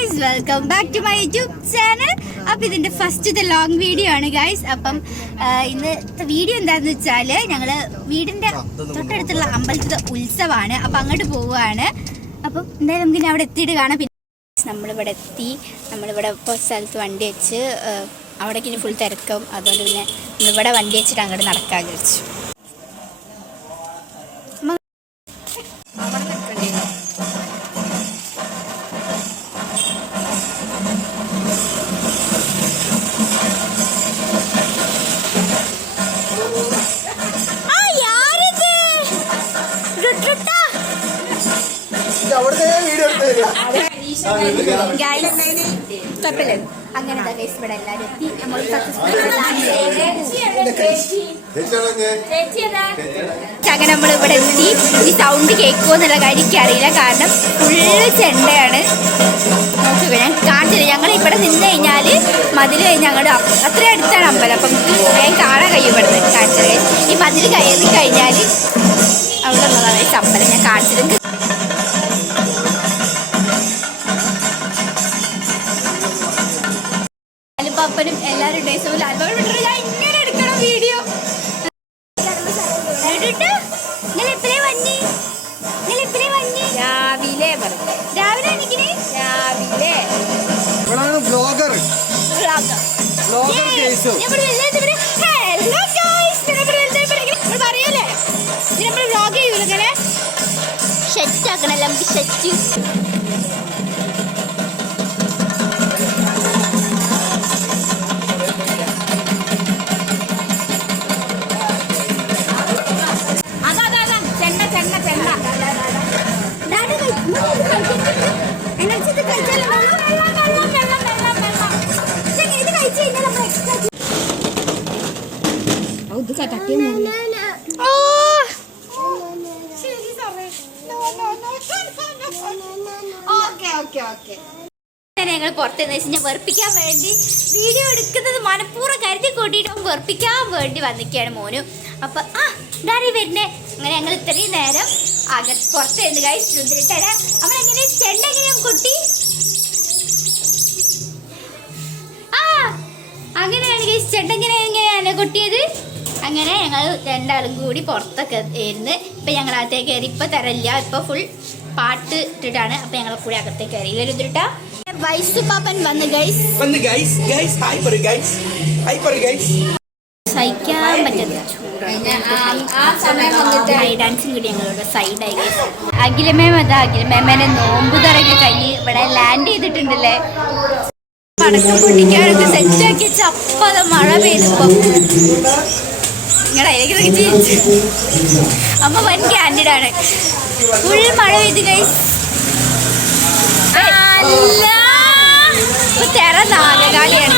Guys, welcome back to my YouTube channel. അപ്പം ഇതിൻ്റെ ഫസ്റ്റത്തെ ലോങ് വീഡിയോ ആണ് ഗൈസ്. അപ്പം ഇന്നത്തെ വീഡിയോ എന്താണെന്ന് വെച്ചാൽ ഞങ്ങൾ വീടിൻ്റെ തൊട്ടടുത്തുള്ള അമ്പലത്തിലെ ഉത്സവമാണ്. അപ്പം അങ്ങോട്ട് പോവുകയാണ്. അപ്പം എന്തായാലും നമുക്ക് ഇനി അവിടെ എത്തിയിട്ട് കാണാം. പിന്നെ നമ്മളിവിടെ എത്തി. നമ്മളിവിടെ ഇപ്പോൾ സ്ഥലത്ത് വണ്ടി വെച്ച് അവിടേക്ക് ഇനി ഫുൾ തിരക്കും. അതുകൊണ്ട് പിന്നെ നമ്മളിവിടെ വണ്ടി വെച്ചിട്ട് അങ്ങോട്ട് നടക്കാൻ വിചാരിച്ചു. അങ്ങനെ ഇവിടെ എല്ലാവരും എത്തി. നമ്മൾ അങ്ങനെ നമ്മളിവിടെ എത്തി. ഈ സൗണ്ട് കേൾക്കുമോ എന്നുള്ള കാര്യം എനിക്കറിയില്ല, കാരണം ഫുള്ള് ചെണ്ടയാണ്. നോക്കുക, ഞാൻ കാണിച്ചില്ല. ഞങ്ങൾ ഇവിടെ നിന്ന് കഴിഞ്ഞാൽ മതിൽ കഴിഞ്ഞ് ഞങ്ങളുടെ അത്ര അടുത്താണ് അമ്പലം. അപ്പം വേഗം കാണാൻ കഴിയും. ഇവിടെ നിന്ന് കാണിച്ചത് ഈ മതിൽ കയറി കഴിഞ്ഞാൽ അവിടെ ഉള്ളതാണ് ഈ അമ്പലം. ഞാൻ കാണിച്ചത് അപ്പനും എല്ലാവരും ഡേയ്സും ഇങ്ങനെ എടുക്കണം വീഡിയോ. പറയൂലേ നമ്മൾ വ്ലോഗ് ചെയ്യൂല ഇങ്ങനെ സെറ്റ് ആക്കണല്ലോ നമുക്ക് സെറ്റ്. ഞങ്ങൾ പുറത്തെന്ന് വെച്ച് കഴിഞ്ഞാൽ വെറുപ്പിക്കാൻ വേണ്ടി വീഡിയോ എടുക്കുന്നത് മനഃപൂർവ്വം കരുതി കൂട്ടിയിട്ട് വെറുപ്പിക്കാൻ വേണ്ടി വന്നിരിക്കുകയാണ് മോനും. അപ്പം ഡാഡി വരുന്നേ. അങ്ങനെ ഞങ്ങൾ ഇത്രയും നേരം പുറത്തായിരുന്നു കഴിച്ചിട്ടുണ്ടിട്ടാണ്. അവളെങ്ങനെ ചെണ്ട എങ്ങനെയാ കൊട്ടി? അങ്ങനെയാണ് ചെണ്ട എങ്ങനെയാണ് കൊട്ടിയത്. അങ്ങനെ ഞങ്ങൾ രണ്ടാളും കൂടി പുറത്തൊക്കെ ആയിരുന്നു. ഇപ്പം ഞങ്ങൾ അകത്തേക്ക് കയറി. ഇപ്പം തരല്ല, ഇപ്പം ഫുൾ പാട്ട് ഇട്ടിട്ടാണ്. അപ്പം ഞങ്ങളെ കൂടി അകത്തേക്ക് കയറി. ഇതിട്ടാ വൈസുപ്പാപ്പൻ വന്ന് സഹിക്കാൻ പറ്റുന്ന ഡാൻസും കൂടി ഞങ്ങളുടെ സൈഡായി. അഖിലമേം അഖിലമേമേനെ നോമ്പ് തുറക്കെ കഴിഞ്ഞ് ഇവിടെ ലാൻഡ് ചെയ്തിട്ടുണ്ടല്ലേ. പടക്കം പൊട്ടിക്കാനൊക്കെ സെറ്റാക്കി വെച്ച അപ്പത മഴ പെയ്തപ്പോ നിങ്ങളുടെ അതിലേക്ക് ജീവിച്ചു. അമ്മ വൻ ക്യാൻഡിഡാണ്. ഫുൾ മഴ പെയ്ത് ഗൈസ്. അല്ല തെറ നാഗകാളിയാണ്.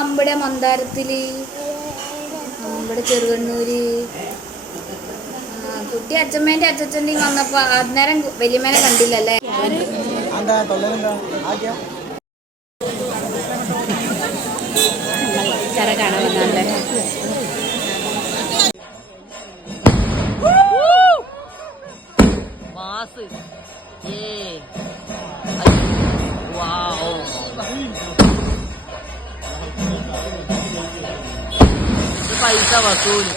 അമ്പടെ മന്ദാരത്തില്, അമ്പടെ ചെറുകണ്ണൂര്. കുട്ടി അച്ഛമ്മേന്റെ അച്ഛൻ്റെയും വന്നപ്പോ അന്നേരം വലിയമ്മേനെ കണ്ടില്ലല്ലേ. തെറ കാണാൻ വന്നല്ലേ. പൈസ വസൂല്.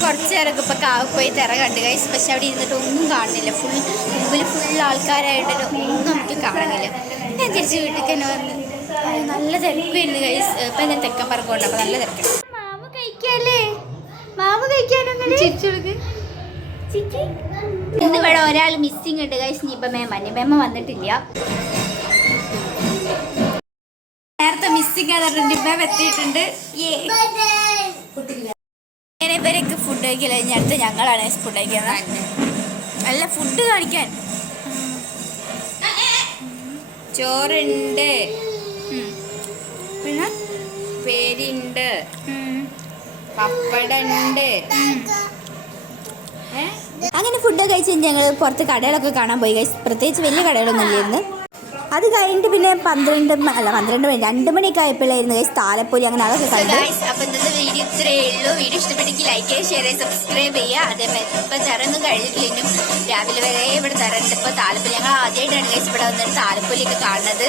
കുറച്ച് നേരമൊക്കെ ഇപ്പൊ പോയി തിറ കണ്ടു ഗൈസ്. പക്ഷെ അവിടെ ഇരുന്നിട്ട് ഒന്നും കാണുന്നില്ല. മുമ്പിൽ ഫുൾ ആൾക്കാരായിട്ട് ഒന്നും നമുക്ക് കാണുന്നില്ല. ഞാൻ തിരിച്ച് വീട്ടിൽ തന്നെ വന്ന് നല്ല തിരക്കായിരുന്നു ഗൈസ്. ഇപ്പൊ ഞാൻ തെക്കൻ പറക്കുന്നുണ്ട്. അപ്പൊ നല്ല തിരക്കാണ്. മാവ് കഴിക്കാല്ലേ, മാവ് കഴിക്കാനൊന്നും ചിരിച്ചെടുക്ക്. ഇന്ന് ഇവിടെ ഒരാൾ മിസ്സിങ് ഉണ്ട് ഗൈസ്. നിബമേമ വന്നിട്ടില്ല. നേരത്തെ മിസ്സിങ് നിബമേമ എത്തിയിട്ടുണ്ട്. ഇങ്ങനെ ഇവരൊക്കെ ഫുഡ് കഴിക്കൽ കഴിഞ്ഞ അടുത്ത് ഞങ്ങളാണ് ഫുഡ് കഴിക്കുന്നത്. അല്ല ഫുഡ് കാണിക്കാൻ ചോറുണ്ട്, പിന്നെ പേരുണ്ട്, പപ്പടമുണ്ട്. അങ്ങനെ ഫുഡ് കഴിച്ച് ഞങ്ങൾ പുറത്ത് കടകളൊക്കെ കാണാൻ പോയി. പ്രത്യേകിച്ച് വലിയ കടകളൊന്നും ഇല്ലായിരുന്നു. അത് കഴിഞ്ഞിട്ട് പിന്നെ 12 മണി 2 മണിയൊക്കെ ആയപ്പോഴായിരുന്നു ഗൈസ് താലപ്പൊലി അങ്ങനെ അതൊക്കെ കണ്ടു. അപ്പൊ ഇന്നത്തെ വീഡിയോ ഇത്രയേ ഉള്ളൂ. വീഡിയോ ഇഷ്ടപ്പെട്ടെങ്കിൽ ലൈക്ക് ചെയ്യുക, ഷെയർ ചെയ്യുക, സബ്സ്ക്രൈബ് ചെയ്യുക. അതേപോലെ ഇപ്പൊ തറൊന്നും കഴിഞ്ഞിട്ടില്ലെങ്കിലും രാവിലെ വരെ ഇവിടെ തറണ്ട്. ഇപ്പൊ താലപ്പൊലി ഞങ്ങൾ ആദ്യമായിട്ടാണ് ഗൈസ് ഇവിടെ വന്നിട്ട് താലപ്പൊലിയൊക്കെ കാണുന്നത്.